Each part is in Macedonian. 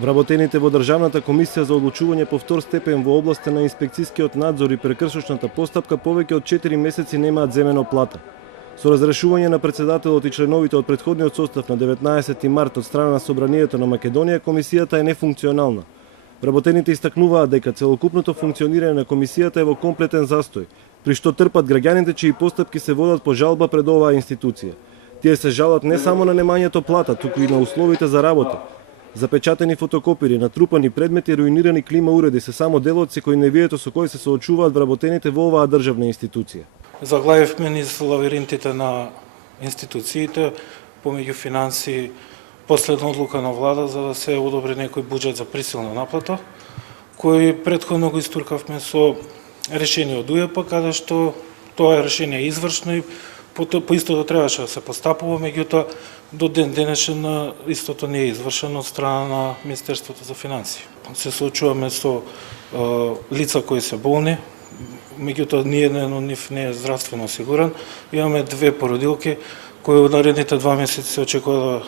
Вработените во Државната комисија за одлучување по втор степен во областа на инспекцискиот надзор и прекршочната постапка повеќе од 4 месеци немаат земено плата. Со разрешување на председателот и членовите од претходниот состав на 19 март од страна на Собранието на Македонија, комисијата е нефункционална. Вработените истакнуваат дека целокупното функционирање на комисијата е во комплетен застој, при што трпат граѓаните чии постапки се водат по жалба пред оваа институција. Тие се жалат не само на немањето плата, туку и на условите за работа. Запечатени фотокопири, натрупани предмети, руинирани клима уреди се само дел од секојдневието со кој се соочуваат вработените во оваа државна институција. Заглавивме низ лавиринтите на институциите, помеѓу финанси, последна одлука на влада за да се одобри некој буџет за присилна наплата, кој претходно го истуркавме со решение од УЕП, каде што тоа решение е извршно и по истото требаше да се постапува, меѓутоа до ден денешен истото не е извршено од страна на Министерството за финансии. Се соочуваме со лица кои се болни, меѓутоа ниеден од нив не е здравствено осигурен. Имаме две породилки кои во наредните 2 месеци се очекува да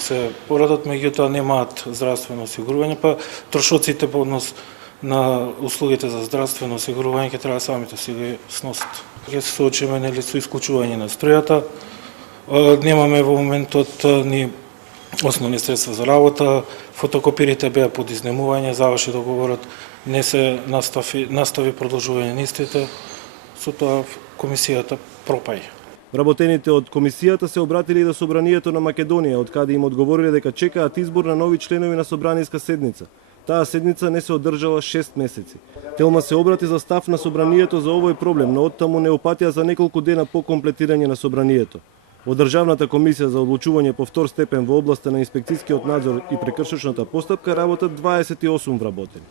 се породат, меѓутоа немаат здравствено осигурување, па трошоците по однос на услугите за здравствено осигурување ќе треба самите си ги сносат. Ќе се соочиме со исклучување на струјата. Немаме во моментот ни основни средства за работа, фотокопирите беа под изнемување, заврши договорот, не се настави продолжување на истите, со тоа комисијата пропаѓа. Вработените од комисијата се обратили до Собранието на Македонија, од каде им одговориле дека чекаат избор на нови членови на собраниска седница. Таа седница не се одржала 6 месеци. Телма се обрати за став на Собранието за овој проблем, но оттаму не опатија за неколку дена по комплетирање на Собранието. Во Државната комисија за одлучување по втор степен во областа на инспекцискиот надзор и прекршочната постапка работат 28 вработени.